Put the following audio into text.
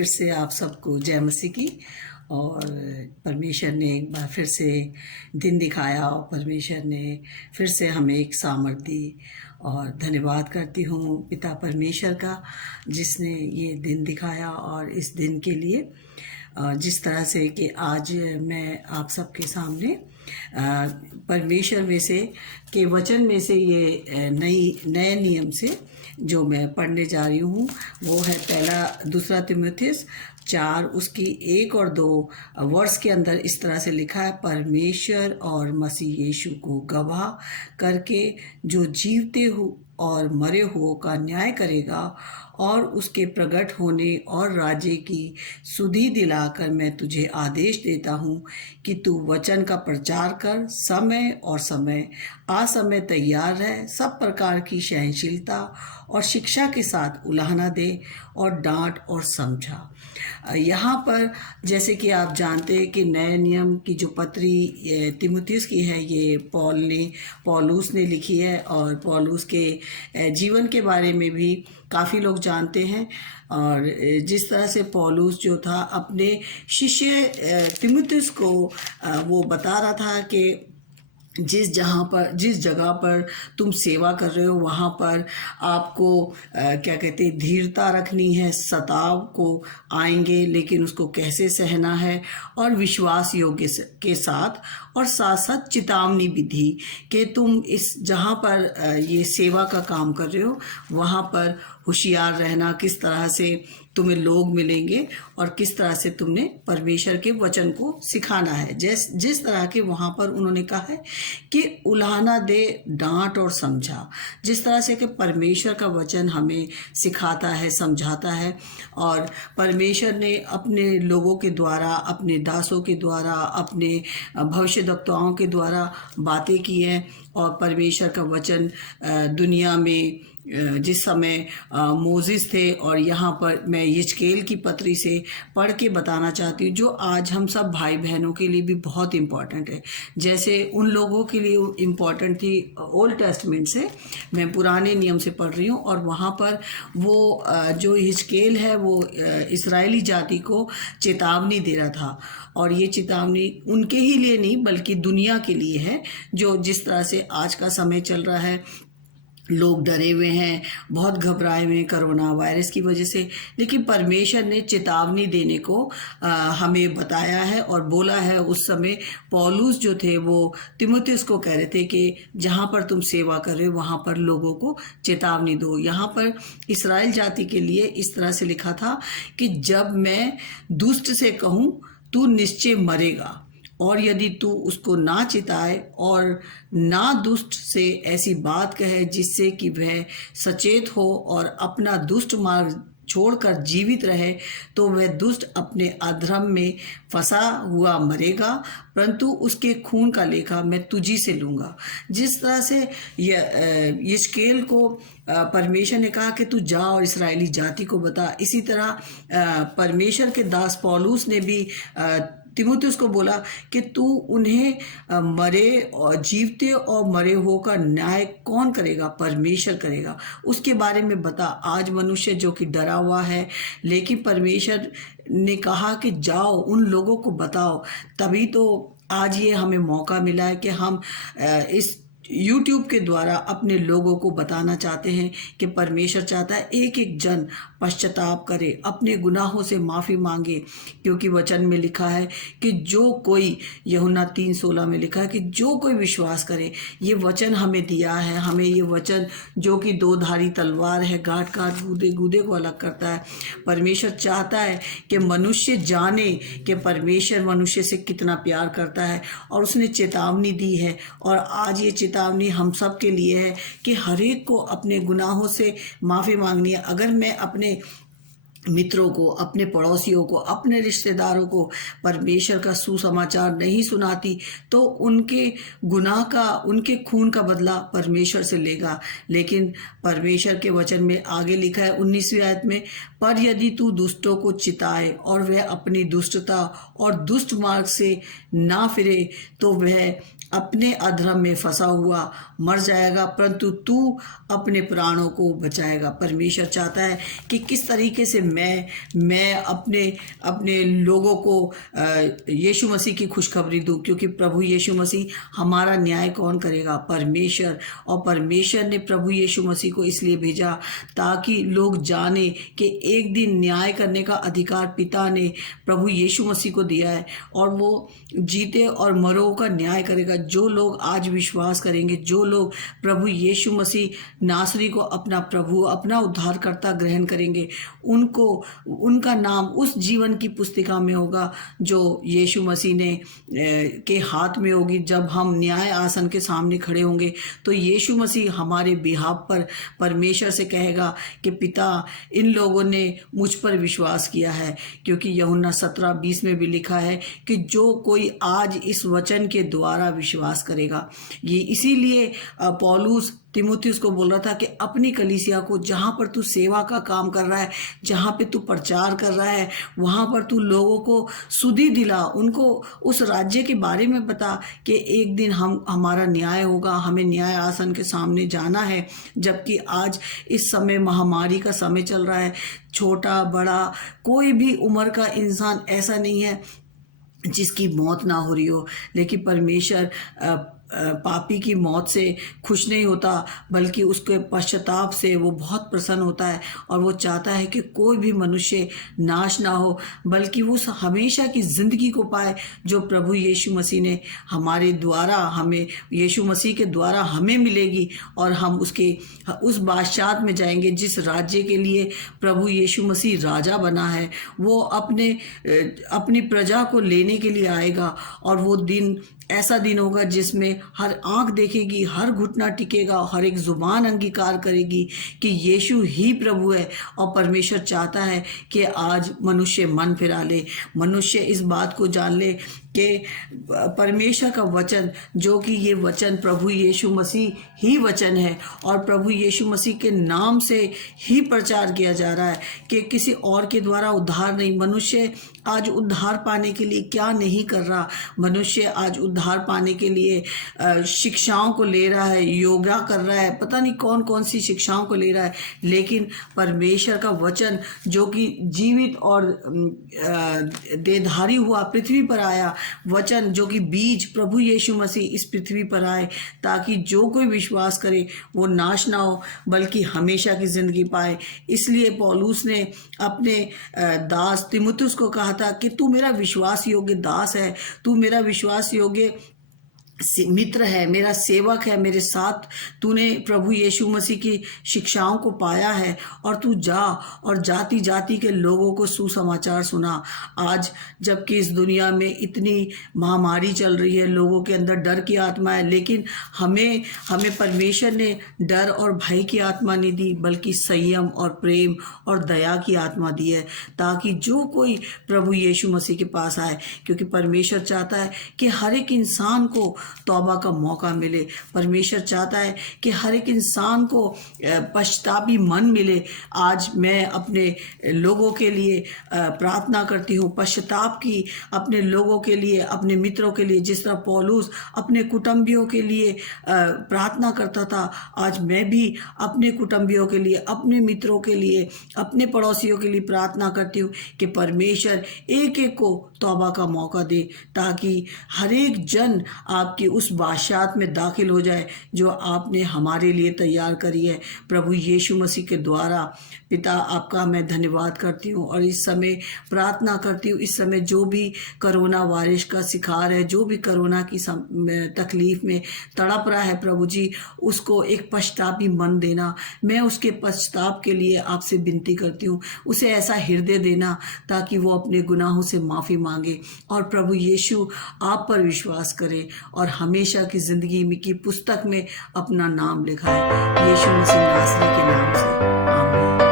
फिर से आप सबको जय मसीह की। और परमेश्वर ने एक बार फिर से दिन दिखाया और परमेश्वर ने फिर से हमें एक सामर्थ दी। और धन्यवाद करती हूँ पिता परमेश्वर का, जिसने ये दिन दिखाया। और इस दिन के लिए जिस तरह से कि आज मैं आप सबके सामने परमेश्वर में से के वचन में से ये नए नियम से जो मैं पढ़ने जा रही हूँ, वो है पहला दूसरा तीमुथियुस 4 उसकी 1 और 2 वर्ष के अंदर इस तरह से लिखा है। परमेश्वर और मसीह यीशु को गवाह करके जो जीवते हो और मरे हुओं का न्याय करेगा और उसके प्रकट होने और राज्य की सुधि दिलाकर मैं तुझे आदेश देता हूँ कि तू वचन का प्रचार कर, समय और समय असमय तैयार रह, सब प्रकार की सहनशीलता और शिक्षा के साथ उलाहना दे और डांट और समझा। यहाँ पर जैसे कि आप जानते हैं कि नए नियम की जो पत्री तीमुथियुस की है, ये पौलुस ने लिखी है। और पौलुस के जीवन के बारे में भी काफ़ी लोग जानते हैं। और जिस तरह से पौलुस जो था अपने शिष्य तीमुथियुस को वो बता रहा था कि जिस जगह पर तुम सेवा कर रहे हो वहाँ पर आपको क्या कहते हैं, धीरता रखनी है। सताव को आएंगे, लेकिन उसको कैसे सहना है, और विश्वास योग्य के साथ और साथ साथ चेतावनी भी दी कि तुम इस जहाँ पर ये सेवा का काम कर रहे हो वहाँ पर होशियार रहना, किस तरह से तुम्हें लोग मिलेंगे और किस तरह से तुमने परमेश्वर के वचन को सिखाना है। जिस तरह के वहाँ पर उन्होंने कहा है कि उलाहना दे, डांट और समझा। जिस तरह से कि परमेश्वर का वचन हमें सिखाता है, समझाता है। और परमेश्वर ने अपने लोगों के द्वारा, अपने दासों के द्वारा, अपने भविष्यद्वक्ताओं के द्वारा बातें की हैं। और परमेश्वर का वचन दुनिया में जिस समय मोजिस थे, और यहाँ पर मैं यिजकेल की पत्री से पढ़ के बताना चाहती हूँ, जो आज हम सब भाई बहनों के लिए भी बहुत इम्पॉर्टेंट है। जैसे उन लोगों के लिए इम्पॉर्टेंट थी ओल्ड टेस्टमेंट से, मैं पुराने नियम से पढ़ रही हूँ। और वहाँ पर वो जो यिजकेल है वो इस्राएली जाति को चेतावनी दे रहा था। और ये चेतावनी उनके ही लिए नहीं बल्कि दुनिया के लिए है। जो जिस तरह से आज का समय चल रहा है, लोग डरे हुए हैं, बहुत घबराए हुए हैं कोरोना वायरस की वजह से। लेकिन परमेश्वर ने चेतावनी देने को हमें बताया है और बोला है। उस समय पौलुस जो थे वो तीमुथियुस को कह रहे थे कि जहाँ पर तुम सेवा कर रहे हो वहाँ पर लोगों को चेतावनी दो। यहाँ पर इस्राएल जाति के लिए इस तरह से लिखा था कि जब मैं दुष्ट से कहूँ तू निश्चय मरेगा, और यदि तू उसको ना चिताए और ना दुष्ट से ऐसी बात कहे जिससे कि वह सचेत हो और अपना दुष्ट मार्ग छोड़कर जीवित रहे, तो वह दुष्ट अपने अधर्म में फंसा हुआ मरेगा, परंतु उसके खून का लेखा मैं तुझी से लूँगा। जिस तरह से यिजकेल को परमेश्वर ने कहा कि तू जा और इस्राएली जाति को बता, इसी तरह परमेश्वर के दास पौलुस ने भी तीमुथियुस को बोला कि तू उन्हें मरे और जीवते और मरे हो का न्याय कौन करेगा? परमेश्वर करेगा। उसके बारे में बता। आज मनुष्य जो कि डरा हुआ है, लेकिन परमेश्वर ने कहा कि जाओ उन लोगों को बताओ। तभी तो आज ये हमें मौका मिला है कि हम इस YouTube के द्वारा अपने लोगों को बताना चाहते हैं कि परमेश्वर चाहता है एक एक जन पश्चाताप करे, अपने गुनाहों से माफ़ी मांगे। क्योंकि वचन में लिखा है कि जो कोई, यूहन्ना 3:16 में लिखा है कि जो कोई विश्वास करे, ये वचन हमें दिया है। हमें ये वचन जो कि 2 धारी तलवार है, गाँठ गाँठ गूदे गूदे को अलग करता है। परमेश्वर चाहता है कि मनुष्य जाने कि परमेश्वर मनुष्य से कितना प्यार करता है, और उसने चेतावनी दी है। और आज ये चेतावनी हम सब के लिए है कि हर एक को अपने गुनाहों से माफ़ी मांगनी है। अगर मैं अपने मित्रों को, अपने पड़ोसियों को, अपने रिश्तेदारों को परमेश्वर का सुसमाचार नहीं सुनाती, तो उनके गुनाह का, उनके खून का बदला परमेश्वर से लेगा। लेकिन परमेश्वर के वचन में आगे लिखा है 19वीं आयत में, पर यदि तू दुष्टों को चिताए और वह अपनी दुष्टता और दुष्ट मार्ग से ना फिरे तो वह अपने अधर्म में फंसा हुआ मर जाएगा, परंतु तू अपने प्राणों को बचाएगा। परमेश्वर चाहता है कि किस तरीके से मैं अपने अपने लोगों को यीशु मसीह की खुशखबरी दूं, क्योंकि प्रभु यीशु मसीह हमारा न्याय कौन करेगा? परमेश्वर। और परमेश्वर ने प्रभु यीशु मसीह को इसलिए भेजा ताकि लोग जाने कि एक दिन न्याय करने का अधिकार पिता ने प्रभु यीशु मसीह को दिया है और वो जीते और मरो का न्याय करेगा। जो लोग आज विश्वास करेंगे, जो लोग प्रभु यीशु मसीह नासरी को अपना प्रभु, अपना उद्धारकर्ता ग्रहण करेंगे, उनको उनका नाम उस जीवन की पुस्तिका में होगा जो यीशु मसीह ने के हाथ में होगी। जब हम न्याय आसन के सामने खड़े होंगे तो यीशु मसीह हमारे बिहाफ पर परमेश्वर से कहेगा कि पिता, इन लोगों ने मुझ पर विश्वास किया है, क्योंकि यूहन्ना 17:20 में भी लिखा है कि जो कोई आज इस वचन के द्वारा विश्वास करेगा। ये इसीलिए पौलुस तीमुथियुस को बोल रहा था कि अपनी कलीसिया को, जहाँ पर तू सेवा का काम कर रहा है, जहाँ पे तू प्रचार कर रहा है, वहाँ पर तू लोगों को सुधि दिला, उनको उस राज्य के बारे में बता कि एक दिन हमारा न्याय होगा, हमें न्याय आसन के सामने जाना है। जबकि आज इस समय महामारी का समय चल रहा है, छोटा बड़ा कोई भी उम्र का इंसान ऐसा नहीं है जिसकी मौत ना हो रही हो, लेकिन परमेश्वर पापी की मौत से खुश नहीं होता, बल्कि उसके पश्चाताप से वो बहुत प्रसन्न होता है और वो चाहता है कि कोई भी मनुष्य नाश ना हो, बल्कि वो हमेशा की ज़िंदगी को पाए जो प्रभु यीशु मसीह ने हमारे द्वारा, हमें यीशु मसीह के द्वारा हमें मिलेगी और हम उसके उस बादशाह में जाएंगे जिस राज्य के लिए प्रभु यीशु मसीह राजा बना है। वो अपनी प्रजा को लेने के लिए आएगा और वो दिन ऐसा दिन होगा जिसमें हर आंख देखेगी, हर घुटना टिकेगा, हर एक जुबान अंगीकार करेगी कि यीशु ही प्रभु है। और परमेश्वर चाहता है कि आज मनुष्य मन फिरा ले, मनुष्य इस बात को जान ले कि परमेश्वर का वचन, जो कि ये वचन प्रभु यीशु मसीह ही वचन है और प्रभु यीशु मसीह के नाम से ही प्रचार किया जा रहा है कि किसी और के द्वारा उद्धार नहीं। मनुष्य आज उद्धार पाने के लिए क्या नहीं कर रहा, मनुष्य आज उद्धार पाने के लिए शिक्षाओं को ले रहा है, योगा कर रहा है, पता नहीं कौन कौन सी शिक्षाओं को ले रहा है, लेकिन परमेश्वर का वचन जो कि जीवित और देहधारी हुआ पृथ्वी पर आया, वचन जो कि बीज प्रभु यीशु मसीह इस पृथ्वी पर आए ताकि जो कोई विश्वास करे वो नाश ना हो बल्कि हमेशा की जिंदगी पाए। इसलिए पौलुस ने अपने दास तीमुथियुस को कहा था कि तू मेरा विश्वास योग्य दास है, तू मेरा विश्वास योग्य मित्र है, मेरा सेवक है, मेरे साथ तूने प्रभु यीशु मसीह की शिक्षाओं को पाया है और तू जा और जाति जाति के लोगों को सुसमाचार सुना। आज जबकि इस दुनिया में इतनी महामारी चल रही है, लोगों के अंदर डर की आत्मा है, लेकिन हमें परमेश्वर ने डर और भय की आत्मा नहीं दी बल्कि संयम और प्रेम और दया की आत्मा दी है, ताकि जो कोई प्रभु यीशु मसीह के पास आए, क्योंकि परमेश्वर चाहता है कि हर एक इंसान को तौबा का मौका मिले। परमेश्वर चाहता है कि हर एक इंसान को पश्चातापी मन मिले। आज मैं अपने लोगों के लिए प्रार्थना करती हूँ, पश्चाताप की, अपने लोगों के लिए, अपने मित्रों के लिए, जिस तरह पौलुस अपने कुटुंबियों के लिए प्रार्थना करता था, आज मैं भी अपने कुटुंबियों के लिए, अपने मित्रों के लिए, अपने पड़ोसियों के लिए प्रार्थना करती हूँ कि परमेश्वर एक एक को तौबा का मौका दे, ताकि हर एक जन आपकी उस बादशाहत में दाखिल हो जाए जो आपने हमारे लिए तैयार करी है। प्रभु यीशु मसीह के द्वारा पिता आपका मैं धन्यवाद करती हूँ और इस समय प्रार्थना करती हूँ, इस समय जो भी कोरोना वायरस का शिकार है, जो भी कोरोना की तकलीफ में तड़प रहा है, प्रभु जी उसको एक पश्चातापी मन देना। मैं उसके पश्चाताप के लिए आपसे विनती करती हूँ, उसे ऐसा हृदय देना ताकि वो अपने गुनाहों से माफ़ी मांगे और प्रभु यीशु आप पर विश्वास करे और हमेशा की ज़िंदगी की पुस्तक में अपना नाम लिखाए। यीशु मसीह नासरी के नाम से आमीन।